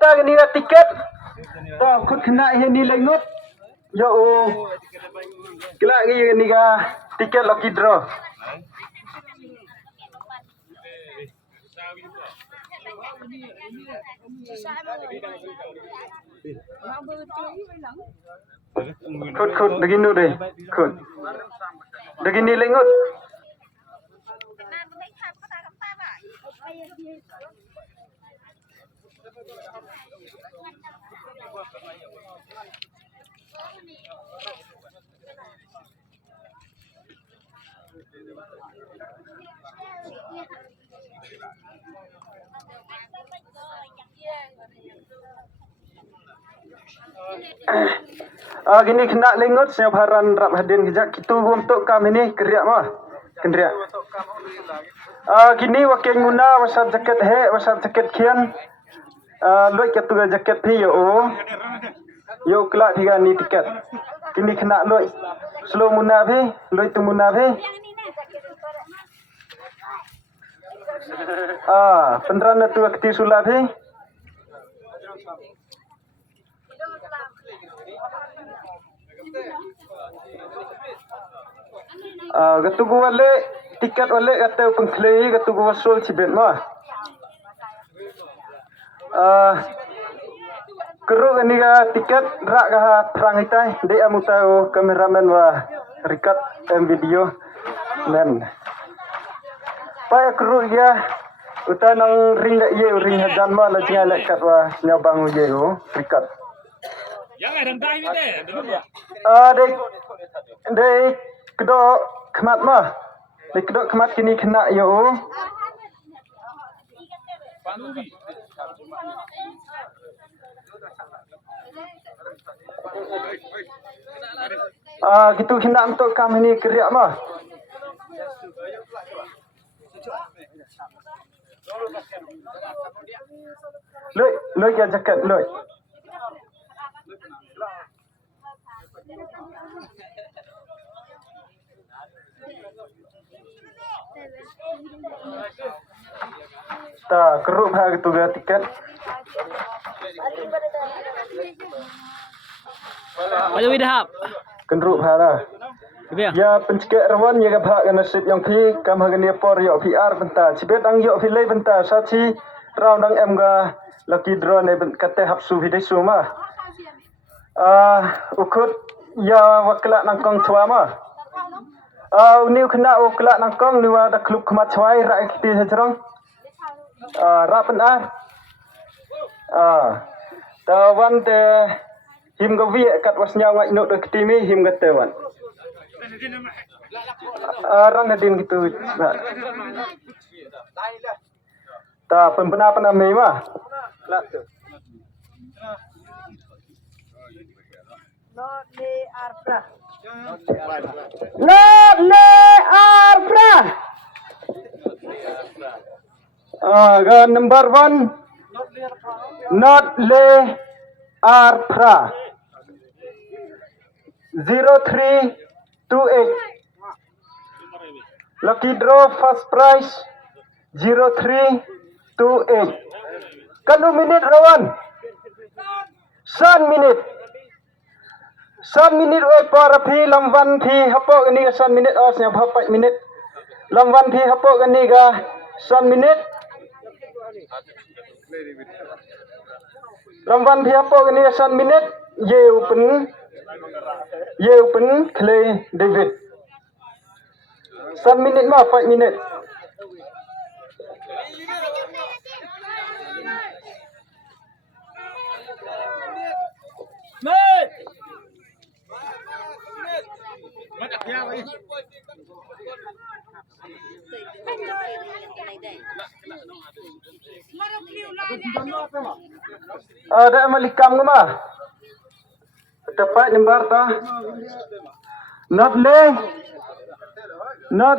ta ni tiket ta khut khna he ni lengut yo kila ni ga tiket lucky draw khut begini deh khut begini lengut gini kena lengut saya haran rap hadin kejak kita untuk kami ni keriak mah kendriak gini wakil guna wasap jaket wasap jaket kian loy ketua jaket pi yo kelak tiga ni tiket kini kena loy slow muna pi loy tu muna pi penderan tu akti sulah pi gatugu wale tiket wale kata pengklei gatugu wasul cibet mah keruk ini ga tiket rak ga perang itai de amutau kameramen wa record video men pai keruk ya uta nang ring dak ye ring hajan ma la jinga lek kat wa nyabang ye record yang ada ndai ni de kedok kemat mah de kedok kemat kini kena yo gitu kena untuk kami ni keriak mah loy ya jaket loy ta keruk ha gitu ga tiket Ayo widahap kendruk ha lah ya pencekek rawan ya ga kan nasib yang pi kam ha gani por yo PR bentar cibet ang yo filai bentar sachi round ang em ga lucky draw ne kate hapsu hidai suma ukut ya wakla nangkong tua ma niu kena wakla nangkong niwa da klub kemat chwai rak kiti hajrong rapen tawan te him ga vi kat wasnya ngai no de ketimi him ga tawan ran adin gitu ta pembena pename mah lak tu not le arpra ga number 1 not le arpra 0328 lucky draw first prize 0328 kanu minit rawan 1 minit 1 minit para phi lamwan phi hapok ini ga 1 minit asnya 4 minit lamwan phi hapok ini ga 1 minit lamwan phi hapok ini ga 1 minit ye open clay David 1 minit mah 5 minit ada malikam mah tepat lembar ta not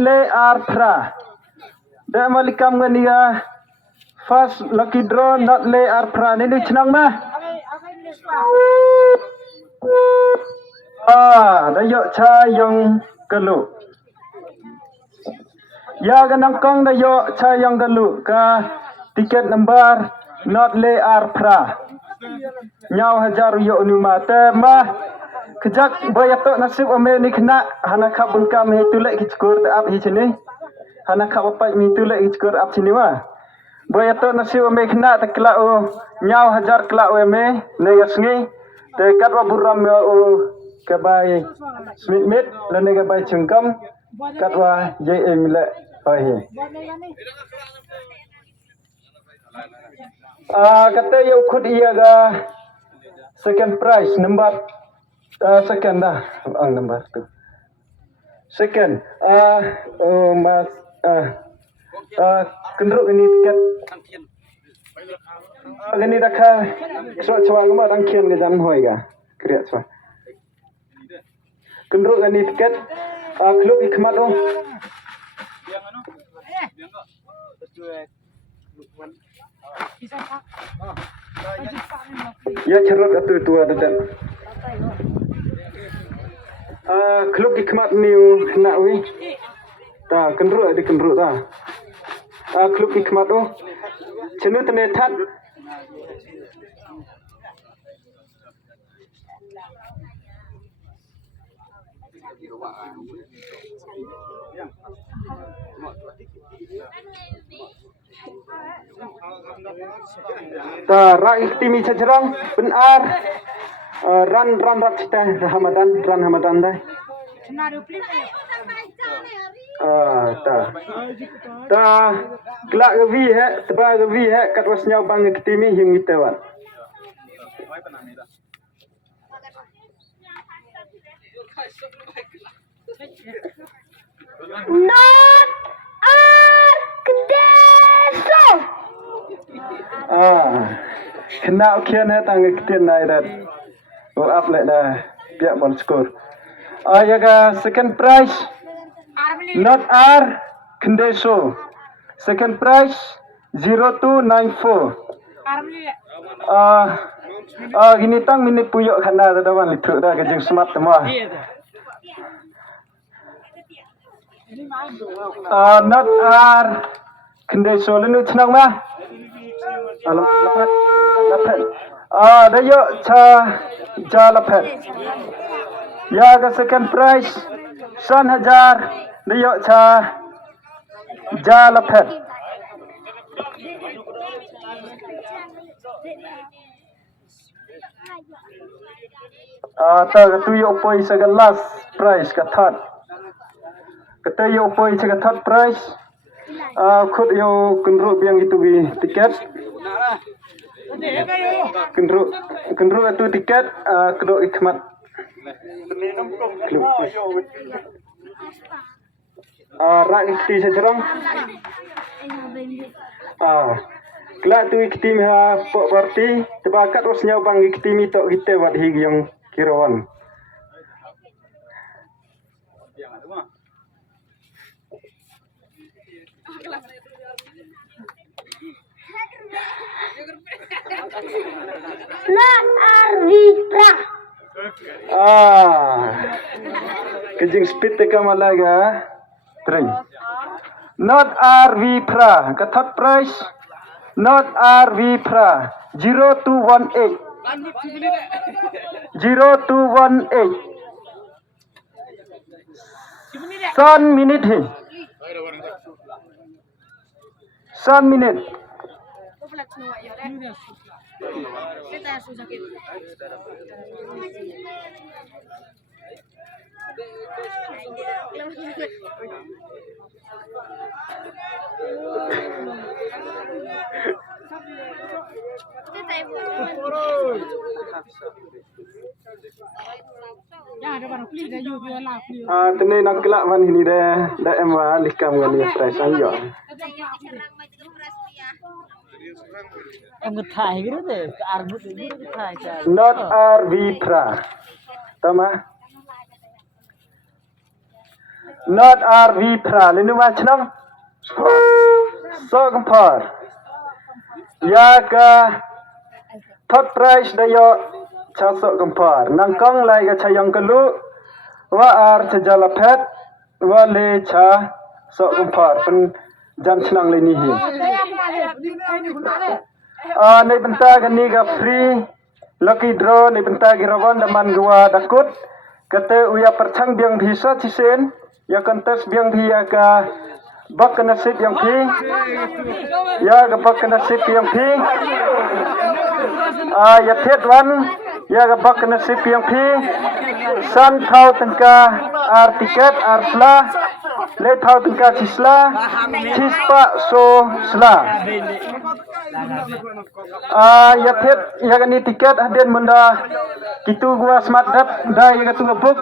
le arpra da malikam ngania first lucky draw not le arpra ni chnang mah dayo cha yang kelu ya ganang kong dayo cha yang kelu ka tiket number not le ar pra nyau hajar yo ni mate mah kejak bayato nasib ame ni kena hana kabun kam he tulek kickur ap hi sini hana kapapai mi tulek kickur ap sini wa bayato nasib ame kena takla o nyau hajar kla o ame ne yasngi te katwa buram o kabai smit mit le ne kabai chungkam katwa ye emile oi he kata yo khud iya ga second prize number second dah number tu second mas kendruk ini tiket ini dah ka so chwa ma dang kien ga jan hoi ga kriya chwa kendruk ini tiket klub ikmat oh ya cerut atu tua dadan klub ikmat niu kena wi ta kendruk di kendruk ta klub ikmat oh chenu tene that ta ra iktimi chajarang benar ran rat kita ran hamadan dai ta kelak gevi he teba gevi he kat wasnyau bang iktimi him gitawan Not Kedeso. Kena ukian he tang iktin nai dat up like dah pihak ball score ya ga second prize not R Kendeso second prize 0294 gini tang minit puyok khana tawan lituk dah kejeng smart semua not R Kendeso lenu chenang mah lapet dah yuk cha lapet ya ga second prize 1,000 dah yuk cha lapet ta tu yuk poi saga last prize ka third kata yuk poi saga third prize khud yo kendruk biang itu bi tiket kendruk itu tiket kedok ikmat rak ikti sajarang kelak tu ikti ha pok parti tebakat wasnya bang ikti mi tok kita wat hig yang kirawan Not Arvitra. Kejing speed teka malaga train not Arvitra ka third price not Arvitra 0218 San minute hi San minute Tene nak kelak man ini dah emwa likam ngani price ayo. Em thải cái đó để arbut ini thải cha. Not Arvitra. Tama. Not Arvitra. Lenu ma chnam. So kompar. Ya ka third price dayo cha so kompar. Nangkong lai ka chayang kalu wa ar cha jalapet wa le cha so kompar pen jam chnang le ni hi. Nay benta gani ga free lucky draw nay benta girawan daman gua dakut kate uya perchang biang bisa cisen ya kontes biang dia ka bak nasib yang pi ya ga bak nasib yang pi ya thet wan ya ga bak nasib yang pi san thau tangka ar tiket ar sla le thau tangka cisla cispa so sla ya thet ya gani tiket haden munda kitu gua smart dap da ya gatu book